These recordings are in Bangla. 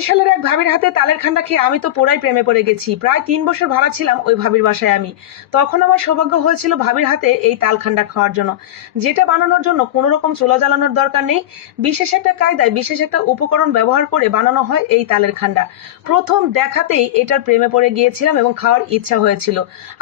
বরিশালের এক ভাবির হাতে তালের খান্ডা খেয়ে আমি তো পুরাই প্রেমে পড়ে গেছি। প্রায় 3 বছর ভাড়া ছিলাম ওই ভাবির বাসায় আমি। তখন আমার সৌভাগ্য হয়েছিল ভাবির হাতে এই তাল খান্ডা খাওয়ার জন্য, যেটা বানানোর জন্য কোনো রকম চুলা জ্বালানোর দরকার নেই। বিশেষ একটা কায়দায় বিশেষ একটা উপকরণ ব্যবহার করে বানানো হয় এই তালের খান্ডা। প্রথম দেখাতেই এটার প্রেমে পড়ে গিয়েছিলাম এবং খাওয়ার ইচ্ছা হয়েছিল।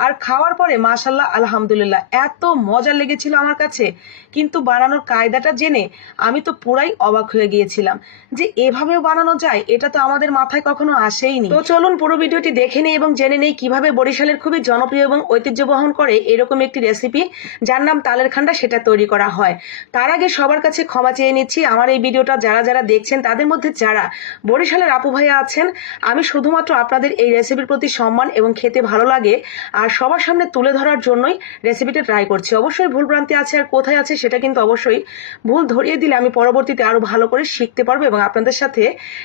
আর খাওয়ার পরে মাশাল্লাহ আলহামদুলিল্লাহ এত মজা লেগেছিল আমার কাছে। কিন্তু বানানোর কায়দাটা জেনে আমি তো পুরাই অবাক হয়ে গিয়েছিলাম যে এভাবেও বানানো যায়, এটা তো আমাদের মাথায় কখনো আসেইনি। তো চলুন পুরো ভিডিওটি দেখে নেই এবং জেনে নেই কিভাবে বরিশালের খুবই জনপ্রিয় এবং ঐতিহ্য বহন করে এরকম একটি রেসিপি যার নাম তালের খান্ডা, সেটা তৈরি করা হয়। তার আগে সবার কাছে ক্ষমা চেয়ে নিচ্ছি, আমার এই ভিডিওটা যারা যারা দেখছেন তাদের মধ্যে যারা বরিশালের আপু ভাইয়া আছেন, আমি শুধুমাত্র আপনাদের এই রেসিপির প্রতি সম্মান এবং খেতে ভালো লাগে আর সবার সামনে তুলে ধরার জন্যই রেসিপিটা ট্রাই করছি। অবশ্যই ভুল ভ্রান্তি আছে আর কোথায় আছে সেটা কিন্তু অবশ্যই ভুল ধরিয়ে দিলে আমি পরবর্তীতে আরো ভালো করে শিখতে পারবো এবং আপনাদের সাথে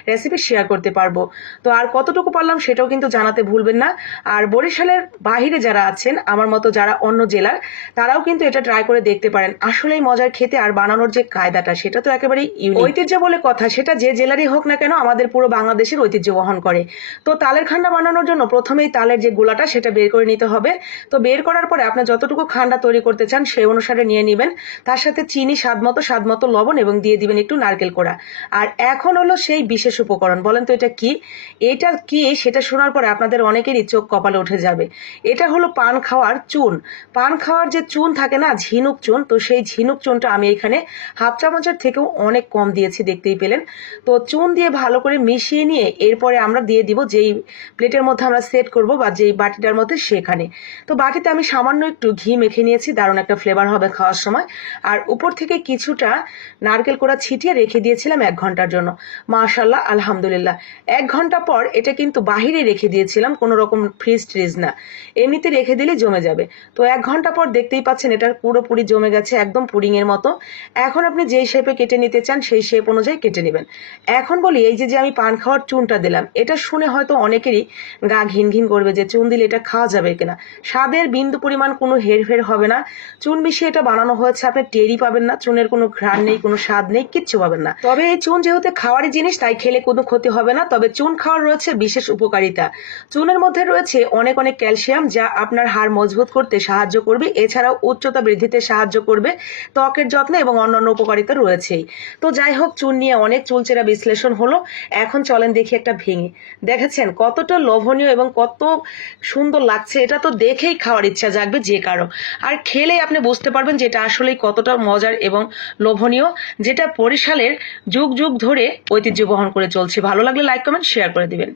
রেসিপি শেয়ার করতে পারবো। তো আর কতটুকু পারলাম সেটাও কিন্তু জানাতে ভুলবেন না। আর বরিশালের বাহিরে যারা আছেন আমার মতো, যারা অন্য জেলার, তারাও কিন্তু এটা ট্রাই করে দেখতে পারেন। আসলেই মজার খেতে, আর বানানোর যে কায়দাটা সেটা তো একেবারেই ইউনিক। ঐতিহ্য বলে কথা, সেটা যে জেলারই হোক না কেন আমাদের পুরো বাংলাদেশের ঐতিহ্য বহন করে। তো তালের খান্ডা বানানোর জন্য প্রথমেই তালের যে গোলাটা সেটা বের করে নিতে হবে। তো বের করার পরে আপনার যতটুকু খান্ডা তৈরি করতে চান সেই অনুসারে নিয়ে নেবেন। তার সাথে চিনি স্বাদ মতো লবণ এবং দিয়ে দিবেন একটু নারকেল কোড়া। আর এখন হলো সেই বিশেষ উপকরণ, বলেন তো এটা কি? এটা কি সেটা শোনার পরে আপনাদের অনেকেরই চোখ কপালে উঠে যাবে। এটা হলো পান খাওয়ার চুন। পান খাওয়ার যে চুন থাকে না, ঝিনুক চুন, তো সেই ঝিনুক চুনটা আমি এখানে হাফ চামচের থেকেও অনেক কম দিয়েছি, দেখতেই পেলেন। তো চুন দিয়ে ভালো করে মিশিয়ে নিয়ে এরপরে আমরা দিয়ে দিব যেই প্লেটের মধ্যে আমরা সেট করব বা যেই বাটিটার মধ্যে সেখানে। তো বাটিতে আমি সামান্য একটু ঘি মেখে নিয়েছি, দারুণ একটা ফ্লেভার হবে খাওয়ার সময়। আর উপর থেকে কিছুটা নারকেল কোড়া ছিটিয়ে রেখে দিয়েছিলাম 1 ঘন্টার জন্য। মাশাআল্লাহ আলহামদুলিল্লাহ 1 ঘন্টা পর এটা কিন্তু বাহিরে রেখে দিয়েছিলাম, কোনো রকম ফ্রিজ ট্রিজ না, এমনিতে রেখে দিলে জমে যাবে। তো 1 ঘন্টা পর দেখতেই পাচ্ছেন এটা পুরোপুরি জমে গেছে, একদম পুডিং এর মতো। এখন আপনি যেই শেপে কেটে নিতে চান সেই শেপ অনুযায়ী কেটে নেবেন। এখন বলি, এই যে আমি পান খাওয়ার চুনটা দিলাম, এটা শুনে হয়তো অনেকেরই গা ঘিন ঘিন করবে যে চুন দিলে এটা খাওয়া যাবে কিনা। স্বাদের বিন্দু পরিমাণ কোনো হেরফের হবে না। চুন মিশিয়ে এটা বানানো হয়েছে, আপনি টেরই পাবেন না, চুনের কোনো ঘ্রাণ নেই, কোনো স্বাদ নেই, কিচ্ছু পাবেন না। তবে এই চুন যেহেতু খাওয়ারই জিনিস তাই খেলে কোনো ক্ষতি হবে না। তবে চুন খাওয়ার রয়েছে বিশেষ উপকারিতা। চুনের মধ্যে রয়েছে অনেক ক্যালসিয়াম, যা আপনার হাড় মজবুত করতে সাহায্য করবে, এছাড়াও উচ্চতা বৃদ্ধিতে সাহায্য করবে, ত্বকের যত্নে এবং অন্যান্য উপকারিতা রয়েছেই। তো যাই হোক, চুন নিয়ে অনেক চুলচেরা বিশ্লেষণ হলো, এখন চলেন দেখি একটা ভেঙে। দেখেছেন কতটা লোভনীয় এবং কত সুন্দর লাগছে, এটা তো দেখেই খাওয়ার ইচ্ছা জাগবে যে কারো। আর খেলেই আপনি বুঝতে পারবেন যে এটা আসলেই কতটা মজার এবং লোভনীয়, যেটা বরিশালের যুগ যুগ ধরে ঐতিহ্য বহন করে চলছে। ভালো লাগলে লাইক কমেন্ট শেয়ার করে দিবেন।